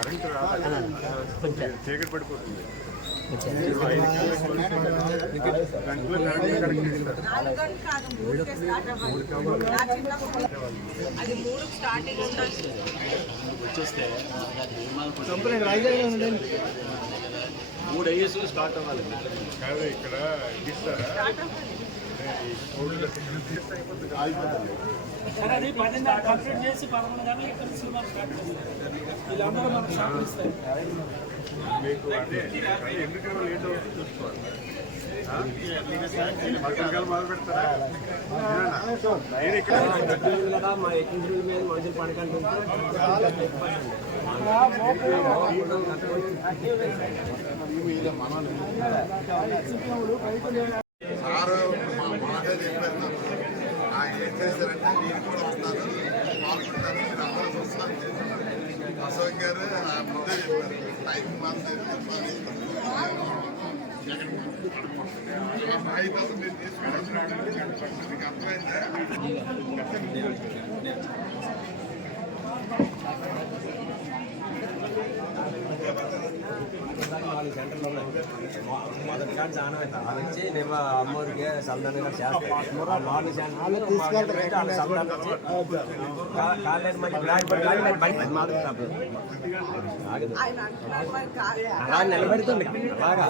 Current చీకటి పడిపోతుంది. వచ్చేస్తే 3 అయ్యేసు స్టార్ట్ అవ్వాలి. కాదు ఇక్కడ ఇస్తారా సరే అది 10 కంప్లీట్ చేసి 11 గంటలకు ఇక్కడ సినిమా స్టార్ట్ చేస్తారు. వీళ్ళందరూ మనకు షాపులు ఇస్తారు. మీకు అంటే ఎందుకైనా లేట్ అవుతుంది చూసుకోవాలి. మొదలు పెడతారా? నేను ఇక్కడ కదా మా ఎక్కించుల మీద మనుషులు పనికంటుంటే సారు మాకే చెప్పారు. ఆయన ఏం చేశారంటే నేను కూడా వస్తాను పాల్గొంటాను, మీరు అందరూ వస్తాను చేశారు. అశోక్ గారు ముందే చెప్పారు టైం మాత్రం బాధ్యతలు మీరు తీసుకుని మీకు అర్థమైందా? సెంటర్లో ఉన్నాయి. మొదటి కానీ చాలా అవుతాయి. అది వచ్చి నేను అమ్మోరికి సంతానంగా చేస్తాను. 4 సెంటర్లు తీసుకెళ్తాను. సంతానం వచ్చి కాలేదు మంచి బ్లాక్ అలా నిలబెడుతుంది బాగా.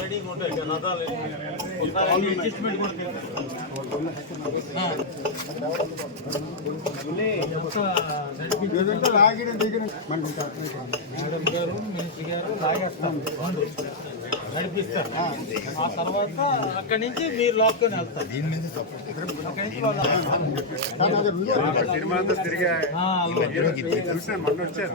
రెడీగా ఉంటాయి అడ్జస్ట్మెంట్ కూడా మేడం గారు మినిస్ట్రీ గారు లాగేస్తారు, నడిపిస్తారు. ఆ తర్వాత అక్కడి నుంచి మీరు లాక్కొని వెళ్తారు. సినిమా అంతా తిరిగా చూసాను, మొన్న వచ్చారు.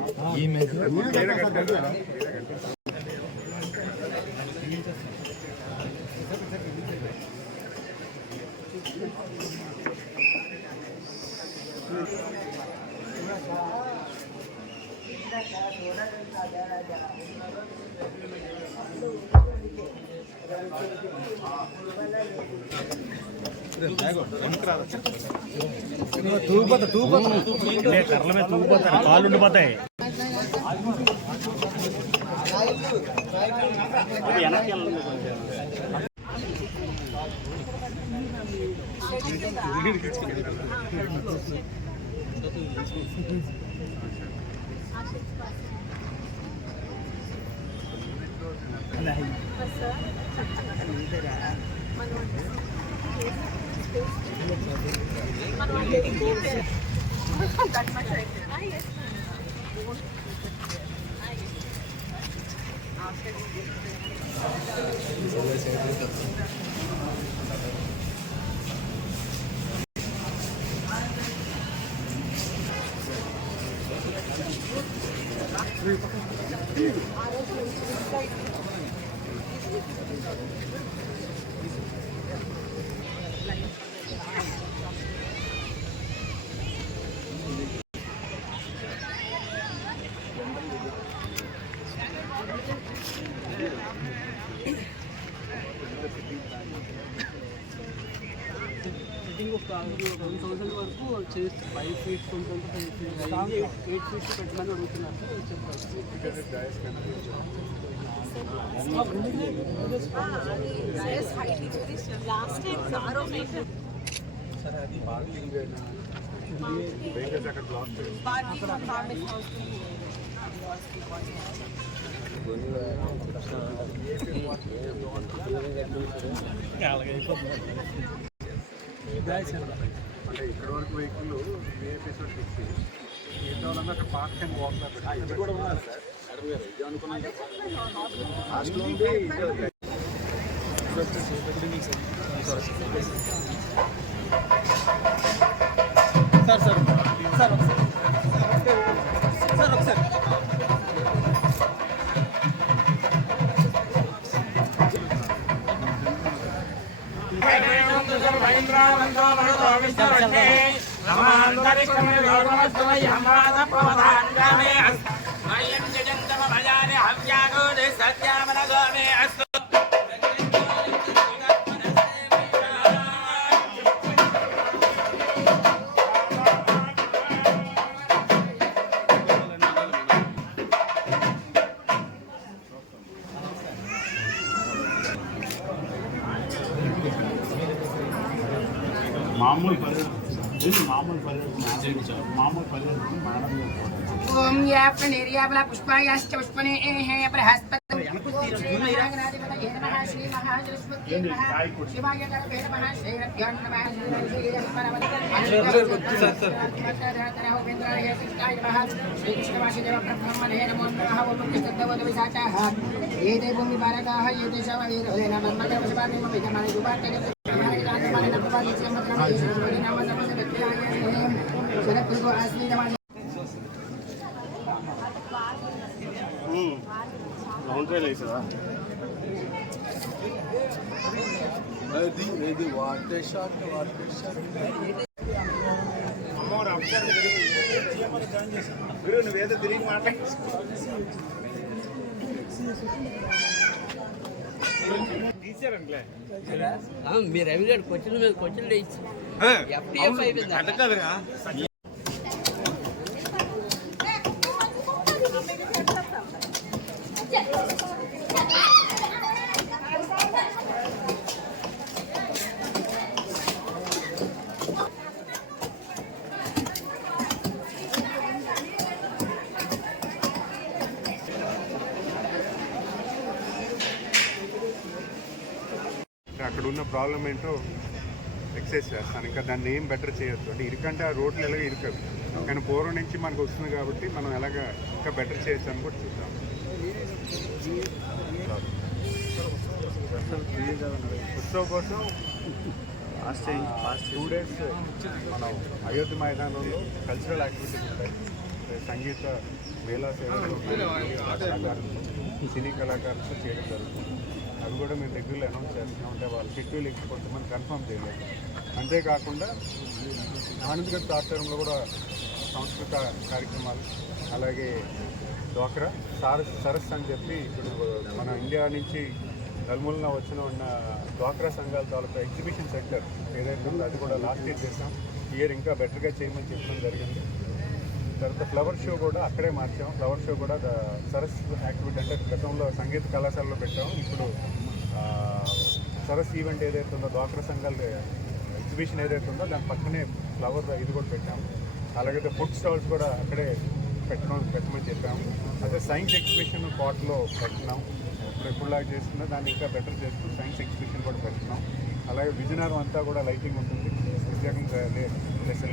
కర్రల మీద తూగిపోతారు, కాళ్ళు ఉండిపోతాయి. వెనక్కి సిట్టింగ్ ఒక 2 సంవత్సరాల వరకు చేస్తే 5 ఫీట్ కొంచెం 8 ఫీట్స్ పెట్టమని అడుగుతున్నారు సార్ చెప్పారు. సరే అది పార్కింగ్ అక్కడ బ్లాక్ అంటే ఇక్కడ వరకు వెహికల్ ఏపీఎస్ ఫిక్స్ మిగతా వాళ్ళందరూ అక్కడ పార్క్ అండ్ వాక్ ఇది కూడా ఉన్నారు సార్ ఇది అనుకున్నాను సార్ సార్ సార్ సార్ ఒకసారి ओम याप्न निर्यापला पुष्पायाश्च पुष्पने एहे बृहस्पति श्री महाजलस्पति शिवाय कल्पेन नमः श्री रत्यान नमः श्री कृष्णवासुदेव ब्रह्मणे नमो नमः ओम कृष्णदेव विसाचाः ये देवो विभारकाः ये देशवैरोधे नमः मन्त्रपुष्पाणि मम विद्यमाने युवाते ఇది వాటర్ షాట్ నువ్వేదో తిరిగి మాట్లాడి మీరు రవి గారు క్వశ్చన్ మీద క్వశ్చన్ వేయించి FTF అయిపోయింది అంటకదరా అక్కడ ఉన్న ప్రాబ్లం ఏంటో ఎక్సైజ్ చేస్తాను. ఇంకా దాన్ని ఏం బెటర్ చేయొచ్చు అంటే ఇరుకంటే ఆ రోడ్లు ఎలాగ ఇరుకవి కానీ పూర్వం నుంచి మనకు వస్తుంది కాబట్టి మనం ఎలాగ ఇంకా బెటర్ చేయొచ్చు అని కూడా చూద్దాం. ఉత్సవం కోసం 2 days మనం అయోధ్య మైదానంలో కల్చరల్ యాక్టివిటీస్ ఉంటాయి. సంగీత మేళా సేవలు సినీ కళాకారులతో చేయడం జరుగుతుంది. అవి కూడా మేము రెగ్యులర్ అనౌన్స్ చేస్తున్నాం. అంటే వాళ్ళు షెడ్యూల్ కొంతమంది కన్ఫర్మ్ చేయలేదు. అంతేకాకుండా ఆనందగఢ్ ప్రాంతంలో కూడా సంస్కృత కార్యక్రమాలు అలాగే డ్వాక్రా సరస్సు అని చెప్పి ఇప్పుడు మన ఇండియా నుంచి నలుమూలన ఉన్న డ్వాక్రా సంఘాల తాలూకా ఎగ్జిబిషన్ సెంటర్ ఏదైతే ఉందో అది కూడా లాస్ట్ ఇయర్ చేసాం. ఇయర్ ఇంకా బెటర్గా చేయమని చెప్పడం జరిగింది. తర్వాత ఫ్లవర్ షో కూడా అక్కడే మార్చాము. ఫ్లవర్ షో కూడా సరస్ యాక్టివిటీ అంటే గతంలో సంగీత కళాశాలలో పెట్టాము. ఇప్పుడు సరస్ ఈవెంట్ ఏదైతే ఉందో డ్వాక్రా సంఘాల ఎగ్జిబిషన్ ఏదైతే ఉందో దాని పక్కనే ఫ్లవర్ ఇది కూడా పెట్టాము. అలాగైతే ఫుడ్ స్టాల్స్ కూడా అక్కడే పెట్టమని చెప్పాము. అదే సైన్స్ ఎగ్జిబిషన్ పాట్లో పెట్టినాం. ఎప్పుడులాగా చేస్తున్నా దాన్ని ఇంకా బెటర్ చేస్తూ సైన్స్ ఎగ్జిబిషన్ కూడా పెడుతున్నాం. అలాగే విజయనగరం అంతా కూడా లైటింగ్ ఉంటుంది. ప్రత్యేకంగా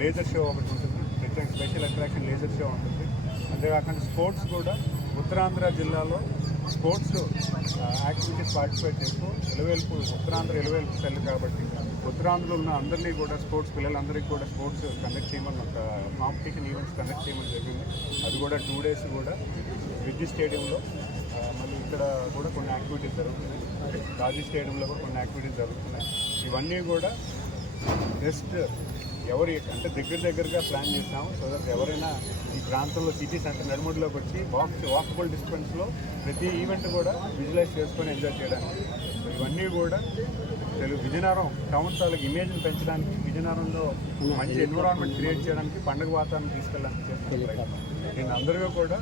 లేజర్ షో ఒకటి ఉంటుంది. ప్రత్యేకంగా స్పెషల్ అట్రాక్షన్ లేజర్ షో ఉంటుంది. అంతేకాకుండా స్పోర్ట్స్ కూడా ఉత్తరాంధ్ర జిల్లాలో స్పోర్ట్స్ యాక్టివిటీస్ పార్టిసిపేట్ చేస్తూ ఉత్తరాంధ్ర ఎలవేల్పు సెల్ కాబట్టి ఉత్తరాంధ్రలో ఉన్న అందరినీ కూడా స్పోర్ట్స్ పిల్లలందరికీ కూడా స్పోర్ట్స్ కండక్ట్ చేయమని ఒక కాంపిటీషన్ ఈవెంట్స్ కండక్ట్ చేయమని జరిగింది. అది కూడా 2 days కూడా విద్యుత్ స్టేడియంలో మళ్ళీ ఇక్కడ కూడా కొన్ని యాక్టివిటీస్ జరుగుతున్నాయి. గాజీ స్టేడియంలో కూడా కొన్ని యాక్టివిటీస్ జరుగుతున్నాయి. ఇవన్నీ కూడా జస్ట్ అంటే దగ్గరగా ప్లాన్ చేస్తాము. సో దట్ ఎవరైనా ఈ ప్రాంతంలో సిటీ సెంటర్ నడుముడిలోకి వచ్చి వాకబుల్ డిస్టెన్స్లో ప్రతి ఈవెంట్ కూడా విజువలైజ్ చేసుకొని ఎంజాయ్ చేయడానికి. సో ఇవన్నీ కూడా విజయనగరం టౌన్ తాలూకు ఇమేజ్ని పెంచడానికి, విజయనగరంలో మంచి ఎన్విరాన్మెంట్ క్రియేట్ చేయడానికి, పండుగ వాతావరణం తీసుకెళ్ళడానికి చేస్తున్న ప్రయత్నం. దీన్ని అందరూ కూడా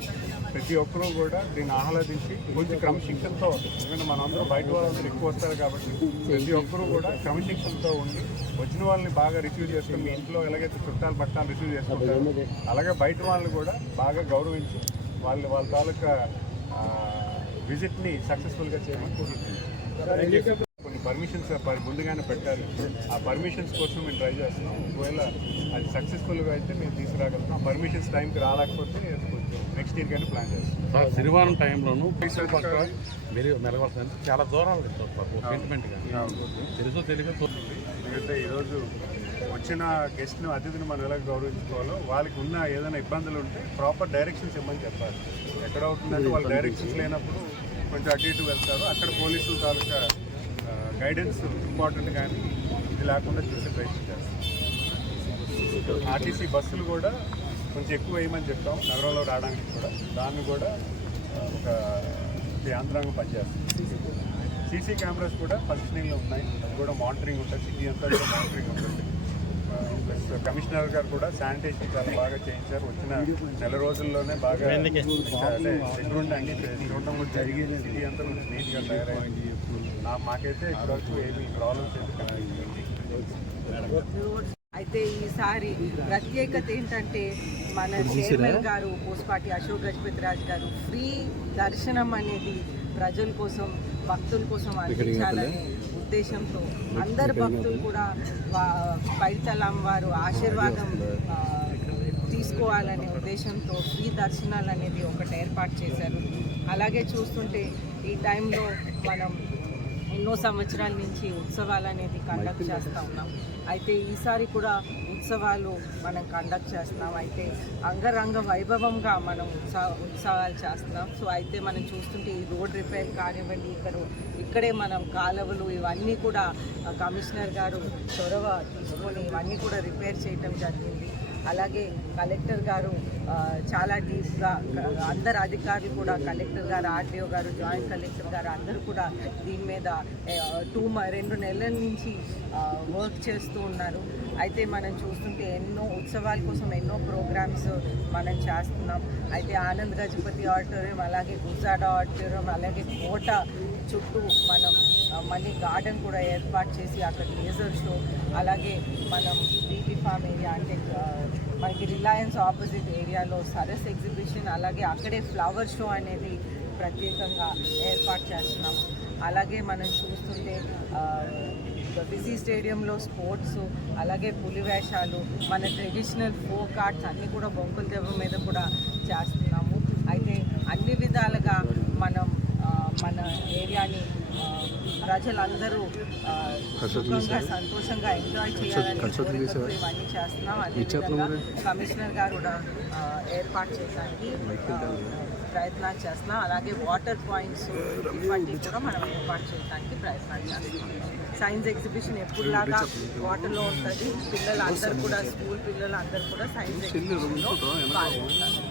ప్రతి ఒక్కరూ కూడా దీన్ని ఆహ్లాదించి కొంచెం క్రమశిక్షణతో, ఎందుకంటే మనందరూ బయట వాళ్ళందరూ ఎక్కువ వస్తారు కాబట్టి ప్రతి ఒక్కరూ కూడా క్రమశిక్షణతో ఉండి వచ్చిన వాళ్ళని బాగా రిసీవ్ చేసుకుని, మీ ఇంట్లో ఎలాగైతే చుట్టాలు పట్టాలు రిసీవ్ చేసుకుంటారు అలాగే బయట వాళ్ళని కూడా బాగా గౌరవించి వాళ్ళ తాలూకా విజిట్ని సక్సెస్ఫుల్గా చేయమని కోరుకుంటున్నాను. కొన్ని పర్మిషన్స్ ముందుగానే పెట్టాలి. ఆ పర్మిషన్స్ కోసం మేము ట్రై చేస్తున్నాం. ఒకవేళ అది సక్సెస్ఫుల్గా అయితే మేము తీసుకురాగలుగుతాం. పర్మిషన్స్ టైంకి రాలేకపోతే కొంచెం నెక్స్ట్ ఇయర్ కానీ ప్లాన్ చేస్తాం. సార్ శనివారం టైంలోనూ మీరు మెలగవలసింది చాలా దూరాలు సెంటిమెంట్గా తెలుసో తెలియక. ఎందుకంటే ఈరోజు వచ్చిన గెస్ట్ను, అతిథిని మనం ఎలా గౌరవించుకోవాలో, వాళ్ళకి ఉన్న ఏదైనా ఇబ్బందులు ఉంటే ప్రాపర్ డైరెక్షన్స్ ఇవ్వమని చెప్పాలి. ఎక్కడ అవుతుందంటే వాళ్ళు డైరెక్షన్స్ లేనప్పుడు కొంచెం అటు ఇటు వెళ్తారు. అక్కడ పోలీసుల తాలూకా గైడెన్స్ ఇంపార్టెంట్, కానీ ఇది లేకుండా చూసే ప్రయత్నం చేస్తాం. ఆర్టీసీ బస్సులు కూడా కొంచెం ఎక్కువ వేయమని చెప్తాం నగరంలో రావడానికి కూడా. దాన్ని కూడా ఒక యాంత్రాంగం పనిచేస్తుంది. సీసీ కెమెరాస్ కూడా ఫంక్షనింగ్లో ఉన్నాయి. అది కూడా మానిటరింగ్ ఉంటుంది. సిటీ అంతా కూడా మానిటరింగ్ ఉంటుంది. ప్లస్ కమిషనర్ గారు కూడా శానిటేషన్ చాలా బాగా చేయించారు. వచ్చిన నెల రోజుల్లోనే బాగా దగ్గరుండి అన్ని చూడడం కూడా జరిగింది. సిటీ అంతా కొంచెం నీట్గా తయారైంది. మాకైతే ఇప్పటివరకు ఏమి ప్రాబ్లమ్స్ అయితే ఈసారి ప్రత్యేకత ఏంటంటే మన చైర్మన్ గారు పోస్పాటి అశోక్ గజపతి రాజు గారు ఫ్రీ దర్శనం అనేది ప్రజల కోసం, భక్తుల కోసం అందించాలనే ఉద్దేశంతో అందరు భక్తులు కూడా పైడితల్లి వారు ఆశీర్వాదం తీసుకోవాలనే ఉద్దేశంతో ఫ్రీ దర్శనాలు అనేది ఒకటి ఏర్పాటు చేశారు. అలాగే చూస్తుంటే ఈ టైంలో మనం ఎన్నో సంవత్సరాల నుంచి ఉత్సవాలు అనేది కండక్ట్ చేస్తూ ఉన్నాం. అయితే ఈసారి కూడా ఉత్సవాలు మనం కండక్ట్ చేస్తున్నాం. అయితే అంగరంగ వైభవంగా మనం ఉత్సవాలు చేస్తున్నాం. సో అయితే మనం చూస్తుంటే ఈ రోడ్ రిపేర్ కానివ్వండి, ఇక్కడే మనం కాలువలు ఇవన్నీ కూడా కమిషనర్ గారు చొరవ తీసుకొని ఇవన్నీ కూడా రిపేర్ చేయడం జరిగింది. అలాగే కలెక్టర్ గారు చాలా డీప్గా, అందరు అధికారులు కూడా, కలెక్టర్ గారు, ఆర్డీఓ గారు, జాయింట్ కలెక్టర్ గారు అందరూ కూడా దీని మీద 2 నెలల నుంచి వర్క్ చేస్తూ ఉన్నారు. అయితే మనం చూస్తుంటే ఎన్నో ఉత్సవాల కోసం ఎన్నో ప్రోగ్రామ్స్ మనం చేస్తున్నాం. అయితే ఆనంద్ గజపతి ఆడిటోరియం, అలాగే గుజాడ ఆడిటోరియం, అలాగే కోట చుట్టూ మనం మళ్ళీ గార్డెన్ కూడా ఏర్పాటు చేసి అక్కడ లేజర్ షో, అలాగే మనం బీబీ ఫామ్ ఏరియా అంటే మనకి రిలయన్స్ ఆపోజిట్ ఏరియాలో సరస్ ఎగ్జిబిషన్, అలాగే అక్కడే ఫ్లవర్ షో అనేది ప్రత్యేకంగా ఏర్పాటు చేస్తున్నాం. అలాగే మనం చూస్తుంటే బిజీ స్టేడియంలో స్పోర్ట్స్, అలాగే పులి వేషాలు, మన ట్రెడిషనల్ ఫోక్ ఆర్ట్స్ అన్నీ కూడా బొంకుల దెబ్బ మీద కూడా చేస్తున్నాము. అయితే అన్ని విధాలుగా మనం మన ఏరియాని ప్రజలందరూ సుఖంగా, సంతోషంగా ఎంజాయ్ చేయాలని ఇవన్నీ చేస్తున్నాం. అదేవిధంగా కమిషనర్ గారు కూడా ఏర్పాటు చేయడానికి ప్రయత్నాలు చేస్తున్నాం. అలాగే వాటర్ పాయింట్స్ ఇవన్నీ కూడా మనం ఏర్పాటు చేయడానికి ప్రయత్నాలు చేస్తున్నాం. సైన్స్ ఎగ్జిబిషన్ ఎప్పుడులాగా వాటర్లో ఉంటుంది. పిల్లలందరూ కూడా, స్కూల్ పిల్లలందరూ కూడా సైన్స్ ఎగ్జిబిషన్లో పాల్గొంటారు.